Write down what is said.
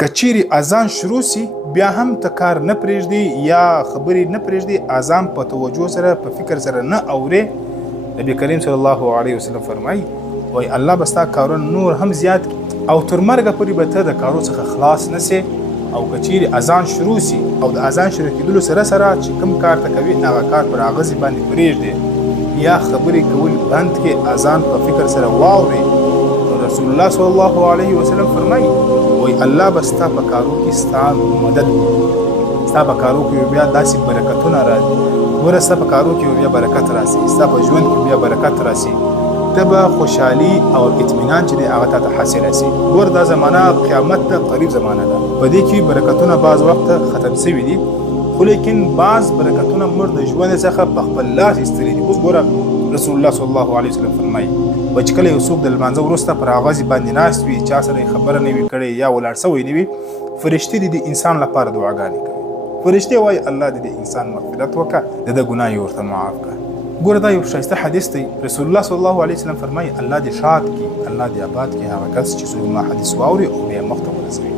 کچیری اذان شروع سي بیا هم ته کار نه پرېږدي یا خبرې نه پرېږدي، اذان په توجه سره په فکر سره نه اورې. نبی کریم صلی الله علیه وسلم فرمایي وای الله به ستا کارونه نور هم زیات او تر مرګه پورې به ته د کارو څخه خلاص نه سې. او کچیرې اذان شروع سي او د اذان شروع کېدلو سره سره چې کوم کار ته کوي هغه کار پر اغزي باندې پرېږدي یا خبرې کول بند کې، اذان په فکر سره واورې. رسول الله صلی الله علیه وسلم فرمایي وای الله به ستا په کارو کې ستا مدد وکړي، ستا په کارو کې بیا داسې برکتونه راځي. ګوره ستا په کارو کې بیا برکت راسي، ستا په ژوند کې بیا برکت راسي، ته به خوشحالي او اطمینان چې دی هغه ته حاصل شي. ګور دا زمانه قیامت ته قریب زمانه ده، په دې کې برکتونه بعض وخت ختم شوي دي، خو لیکن بعض برکتونه موږ د ژوند څخه په خپل لاس ایستلي دي. اوس ګوره رسول الله صلی الله علیه وسلم فرمایي چې کله یو څوک د لمانځه وروسته پر اغازي باندې ناست وي، چا سره خبره نه وي کړې یا ولاړ سوی نه وي، فرشتې د انسان لپاره دعاګانې کوي. فرشتې وایي الله دې د انسان مغفرت وکړه، د ده ګناه یې ورته معاف کړه. ګوره دا یو ښایسته حدیث دی. رسول الله صلی الله علیه وسلم فرمایي الله دې شاد کړي، الله دې آباد کړي هغه کس چې څوک ما حدیث واوري او بیا مخ ته ورسوي.